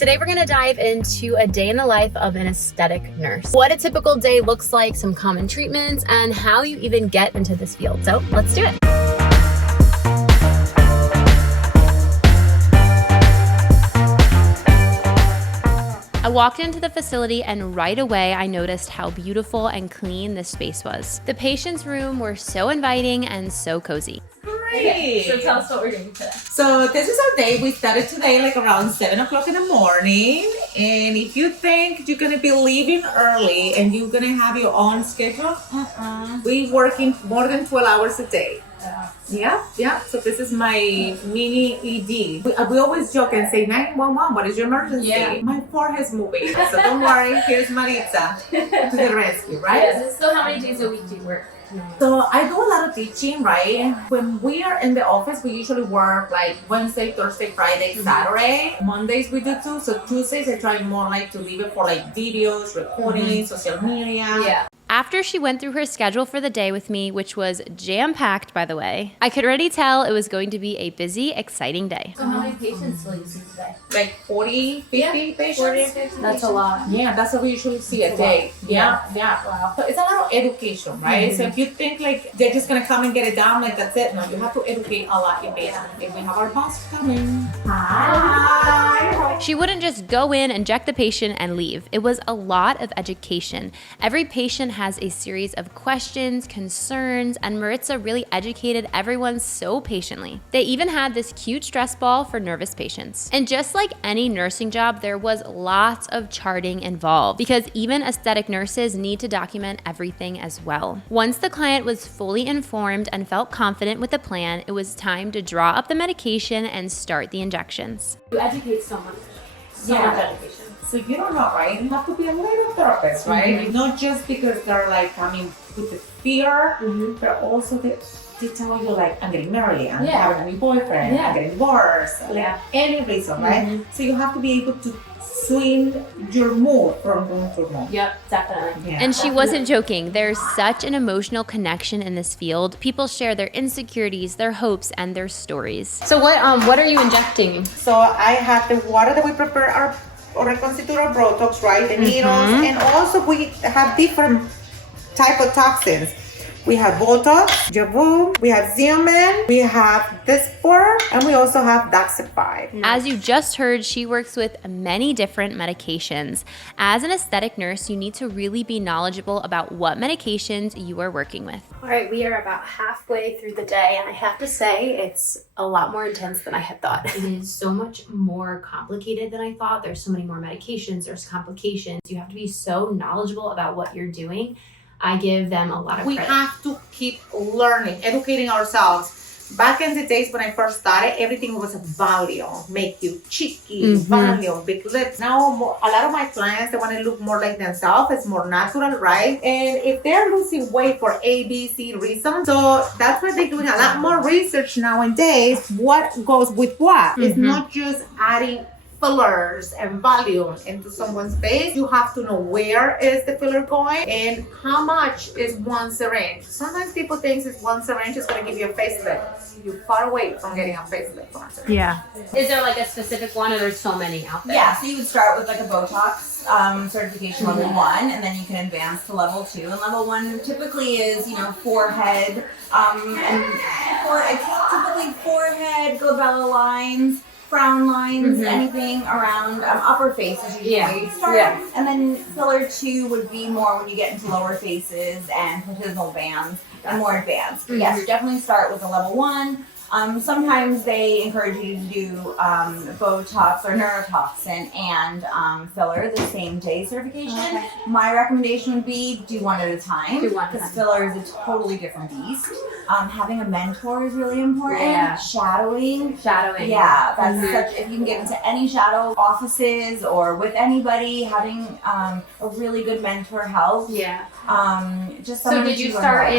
Today we're gonna dive into a day in the life of an aesthetic nurse. What a typical day looks like, some common treatments, and how you even get into this field. So let's do it. I walked into the facility and right away I noticed how beautiful and clean this space was. The patients' room were so inviting and so cozy. Great. So tell us what we're doing today. So this is our day. We started today like around 7 o'clock in the morning. And if you think you're going to be leaving early and you're going to have your own schedule, we working more than 12 hours a day. Yeah. So this is my mini ED. We always joke and say 911. What is your emergency? Yeah. My forehead's moving. So don't worry. Here's Maritza to the rescue, right? Yes. So how many days a week do you work? So I do a lot of teaching, right? When we are in the office, we usually work like Wednesday, Thursday, Friday, Saturday. Mondays we do too. So Tuesdays I try more like to leave it for like videos, recording, social media. Yeah. After she went through her schedule for the day with me, which was jam-packed by the way, I could already tell it was going to be a busy, exciting day. So how many patients will you see today? Like 40, 50 patients. 40 or 50 That's a lot. Yeah, that's what we usually see a day. Yeah. Wow. So it's a lot of education, right? So if you think like they're just gonna come and get it done, like that's it. No, you have to educate a lot in patient. If we have our boss coming. Hi. She wouldn't just go in, inject the patient, and leave. It was a lot of education. Every patient has a series of questions, concerns, and Maritza really educated everyone so patiently. They even had this cute stress ball for nervous patients. And just like any nursing job, there was lots of charting involved because even aesthetic nurses need to document everything as well. Once the client was fully informed and felt confident with the plan, it was time to draw up the medication and start the injections. You educate someone. So much education. So you don't know, right? You have to be a little therapist, right? Not just because they're like coming with the fear, but also they tell you like, I'm getting married, I'm having a new boyfriend, I'm getting divorced, like any reason, right? So you have to be able to swing your mood from room to room. Yep, definitely. Yeah. And she wasn't joking. There's such an emotional connection in this field. People share their insecurities, their hopes, and their stories. So what are you injecting? So I have the water that we prepare our reconstitute our Botox, right? The needles, and also we have different type of toxins. We have Botox, Jaboo, we have Xeomin, we have Dysport, and we also have Daxxify. As you just heard, she works with many different medications. As an aesthetic nurse, you need to really be knowledgeable about what medications you are working with. All right, we are about halfway through the day, and I have to say it's a lot more intense than I had thought. It is so much more complicated than I thought. There's so many more medications, there's complications. You have to be so knowledgeable about what you're doing. I give them a lot of We credit. have to keep learning, educating ourselves. Back in the days when I first started, everything was a volume, make you cheeky, volume, big lips. Now, a lot of my clients, they want to look more like themselves. It's more natural, right? And if they're losing weight for A, B, C reasons, so that's why they're doing a lot more research nowadays. What goes with what? It's not just adding fillers and volume into someone's face. You have to know where is the filler going and how much is one syringe. Sometimes people think it's one syringe is going to give you a facelift. You're far away from getting a facelift from a syringe. Yeah. Is there like a specific one, or there's so many out there? Yeah, so you would start with like a Botox certification level 1, and then you can advance to level 2. And level 1 typically is, forehead, typically forehead, glabella lines, frown lines, anything around upper face is usually where you start. And then filler 2 would be more when you get into lower faces and platysmal bands and more advanced. But yes, definitely start with a level 1. Sometimes they encourage you to do Botox or neurotoxin and filler the same day certification. Okay. My recommendation would be do one at a time because filler is a totally different beast. Having a mentor is really important. Yeah. Shadowing. Yeah, that's such. If you can get into any shadow offices or with anybody, having a really good mentor helps. Yeah. Just So did you start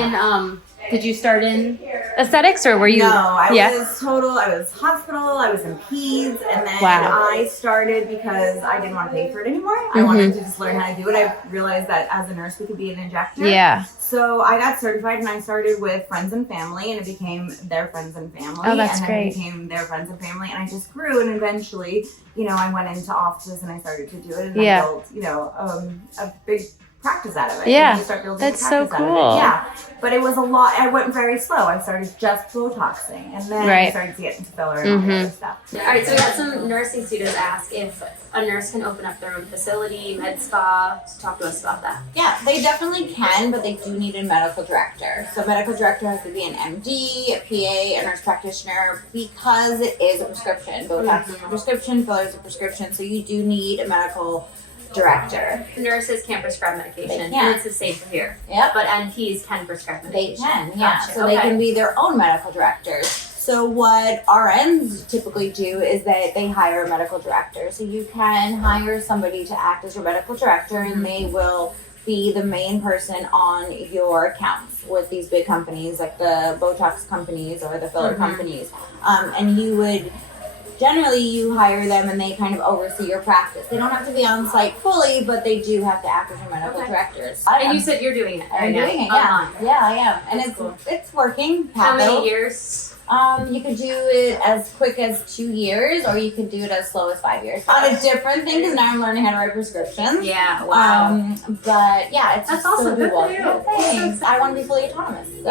in aesthetics, or were you? No, I Yeah. was hospital, I was in peds, and then Wow. I started because I didn't want to pay for it anymore. I wanted to just learn how to do it. I realized that as a nurse we could be an injector. Yeah. So I got certified and I started with friends and family, and it became their friends and family. Oh, that's and then great. it became their friends and family, and I just grew, and eventually, I went into offices and I started to do it, and Yeah. I built, a big practice out of it. Yeah. And you start building That's a so practice out of cool. it. Yeah. But it was a lot. I went very slow. I started just Botoxing, and then I Right. started to get into filler and all the other stuff. All right, so we got some nursing students ask if a nurse can open up their own facility, med spa. So talk to us about that. Yeah, they definitely can, but they do need a medical director. So medical director has to be an MD, a PA, a nurse practitioner, because it is a prescription. Botox is a prescription, filler is a prescription, so you do need a medical director. Nurses can't prescribe medication, They and can't. it's the same for here. Yep. But NPs can prescribe They medication. can, yeah. Gotcha. So they Okay. can be their own medical directors. So what RNs typically do is that they hire a medical director. So you can hire somebody to act as your medical director, and they will be the main person on your accounts with these big companies like the Botox companies or the filler companies. And you would generally you hire them and they kind of oversee your practice. They don't have to be on site fully, but they do have to act as your medical directors. And you said you're doing it. I'm right now, doing it, yeah. online. Yeah, I am. And That's cool. it's working. How Capital. many years? You could do it as quick as 2 years, or you could do it as slow as 5 years. On a different thing, because now I'm learning how to write prescriptions. Yeah. Wow. But yeah, it's That's just awesome. so Good for doable. you. Thanks. I want to be fully autonomous, so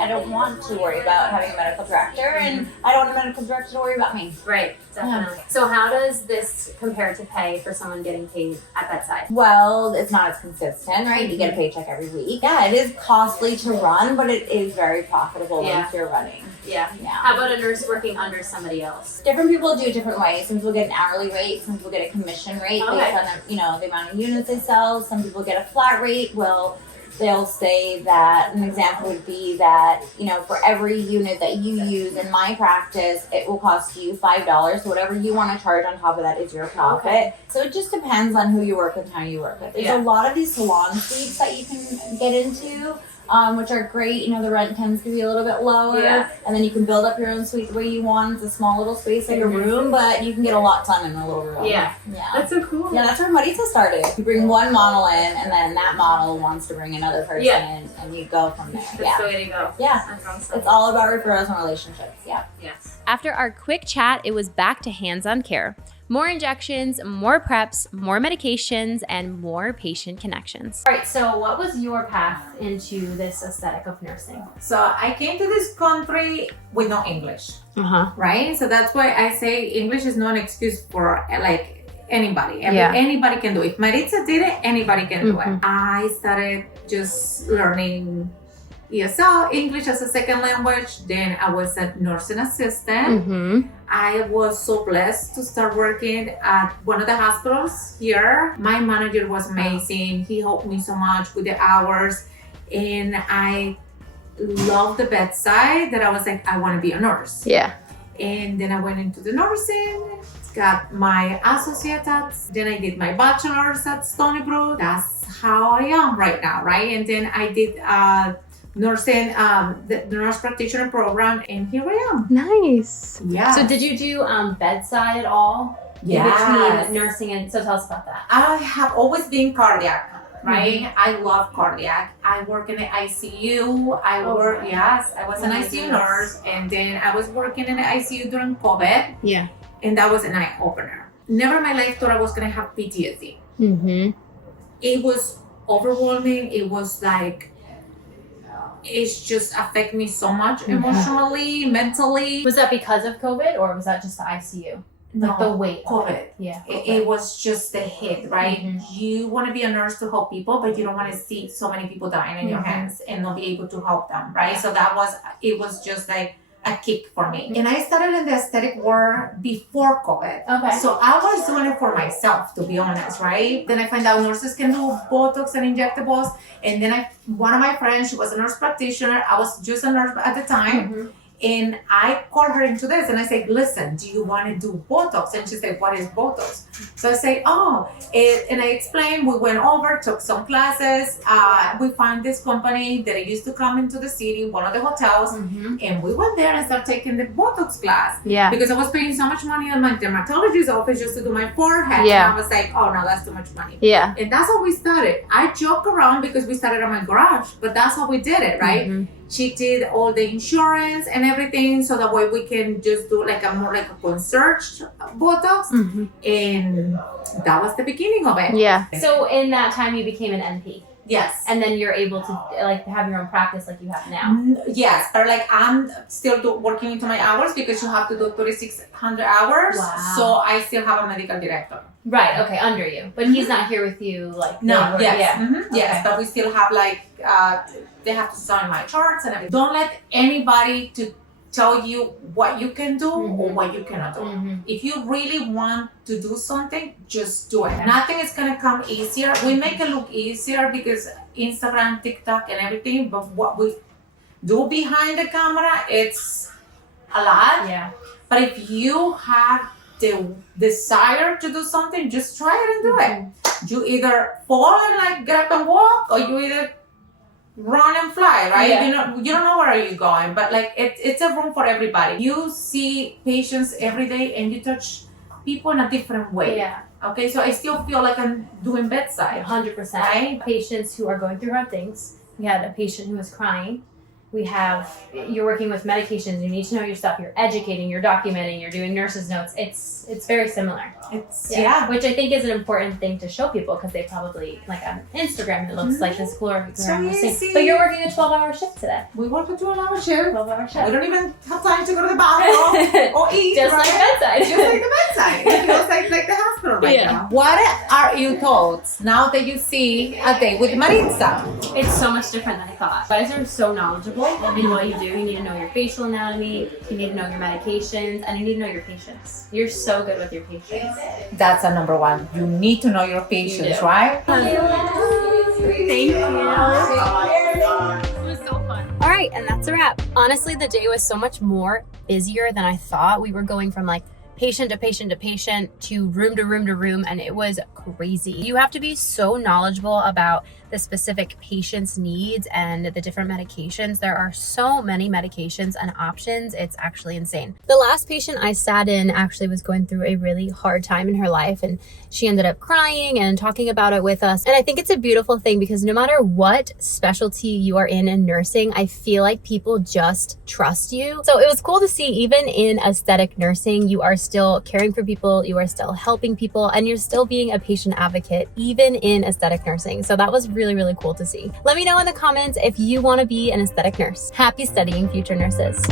I don't want to worry about having a medical director, and I don't want a medical director to worry about me. Right. Definitely. So how does this compare to pay for someone getting paid at bedside? Well, it's not as consistent, right? You get a paycheck every week. Yeah, it is costly to run, but it is very profitable once you're running. Yeah. Yeah. How about a nurse working under somebody else? Different people do it different ways. Some people get an hourly rate. Some people get a commission rate Okay. based on the amount of units they sell. Some people get a flat rate. Well, they'll say that an example would be that for every unit that you use in my practice, it will cost you $5. So whatever you want to charge on top of that is your profit. Okay. So it just depends on who you work with and how you work with. There's a lot of these salon suites that you can get into. Which are great. The rent tends to be a little bit lower. Yeah. And then you can build up your own suite the way you want. It's a small little space like a room, but you can get a lot done in a little room. Yeah. Yeah. That's so cool. Yeah, that's where Maritza started. You bring one model in, and then that model wants to bring another person in, and you go from there. That's the way to go. Yeah. That's awesome. It's all about referrals and relationships. Yeah. Yes. After our quick chat, it was back to hands-on care. More injections, more preps, more medications, and more patient connections. All right, so what was your path into this aesthetic of nursing? So I came to this country with no English, Uh-huh. right? So that's why I say English is not an excuse for anybody. Yeah. Anybody can do it. If Maritza did it, anybody can do it. Mhm. I started just learning ESL, English as a second language. Then I was a nursing assistant. Mm-hmm. I was so blessed to start working at one of the hospitals here. My manager was amazing. He helped me so much with the hours. And I loved the bedside that I was like, I want to be a nurse. Yeah. And then I went into the nursing, got my associates, then I did my bachelor's at Stony Brook. That's how I am right now, right? And then I did nursing, the nurse practitioner program, and here I am. Nice. Yeah. So did you do bedside at all? Yes. Between nursing and, so tell us about that. I have always been cardiac, right? I love cardiac. I work in the ICU. I was an ICU nurse, and then I was working in the ICU during COVID. Yeah. And that was an eye opener. Never in my life thought I was gonna have PTSD. Mm-hmm. It was overwhelming. It was like, it's just affect me so much emotionally, mentally. Was that because of COVID or was that just the ICU? Like the weight? COVID. Yeah. It was just the hit, right? Mhm. You want to be a nurse to help people, but you don't want to see so many people dying in your hands and not be able to help them, right? So it was just like a kick for me. And I started in the aesthetic world before COVID. Okay. So I was doing it for myself, to be honest, right? Then I find out nurses can do Botox and injectables. And then one of my friends, she was a nurse practitioner. I was just a nurse at the time. And I called her into this and I said, listen, do you want to do Botox? And she said, what is Botox? So I say, and I explained, we went over, took some classes. We found this company that used to come into the city, one of the hotels, and we went there and started taking the Botox class. Yeah. Because I was paying so much money on my dermatologist's office just to do my forehead. Yeah. And I was like, oh no, that's too much money. Yeah. And that's how we started. I joke around because we started in my garage, but that's how we did it, right? She did all the insurance and everything, so that way we can just do like a more like a concierge Botox, and that was the beginning of it. Yeah. So in that time, you became an NP, Yes. and then you're able to like have your own practice like you have now. Yes, but like I'm still working into my hours because you have to do 3,600 hours. Wow. So I still have a medical director. Right. Okay. Under you, but he's not here with you. Like No. Yes. Yeah. Yes, Okay. but we still have like they have to sign my charts and everything. Don't let anybody to tell you what you can do or what you cannot do. If you really want to do something, just do it. Nothing is gonna come easier. We make it look easier because Instagram, TikTok, and everything. But what we do behind the camera, it's a lot. Yeah. But if you have the desire to do something, just try it and do it. You either fall and like get up and walk, or you either run and fly, right? Yeah. You don't know where are you going, but like it's a room for everybody. You see patients every day and you touch people in a different way. Yeah. Okay, so I still feel like I'm doing bedside. 100%. Right? Patients who are going through hard things. We had a patient who was crying. You're working with medications. You need to know your stuff. You're educating. You're documenting. You're doing nurses' notes. It's very similar. Yeah. Which I think is an important thing to show people because they probably like on Instagram it looks like this glorious easy. But you're working a 12-hour shift today. We work a 2-hour shift. 12-hour We shift. don't even have time to go to the bathroom or eat. Just right? like bedside. Just like the bedside. It feels like the hospital right now. What are your thoughts now that you see a day with Maritza? It's so much different than I thought. You guys are so knowledgeable in what you do. You need to know your facial anatomy, you need to know your medications, and you need to know your patients. You're so good with your patients. That's a number one. You need to know your patients, do. right? Thank you. It was so fun. All right, and that's a wrap. Honestly, the day was so much more busier than I thought. We were going from like patient to patient to patient to room to room to room, and it was crazy. You have to be so knowledgeable about the specific patient's needs and the different medications. There are so many medications and options. It's actually insane. The last patient I sat in actually was going through a really hard time in her life, and she ended up crying and talking about it with us. And I think it's a beautiful thing because no matter what specialty you are in nursing, I feel like people just trust you. So it was cool to see even in aesthetic nursing, you are still caring for people, you are still helping people, and you're still being a patient advocate, even in aesthetic nursing. So that was really, really cool to see. Let me know in the comments if you want to be an aesthetic nurse. Happy studying, future nurses.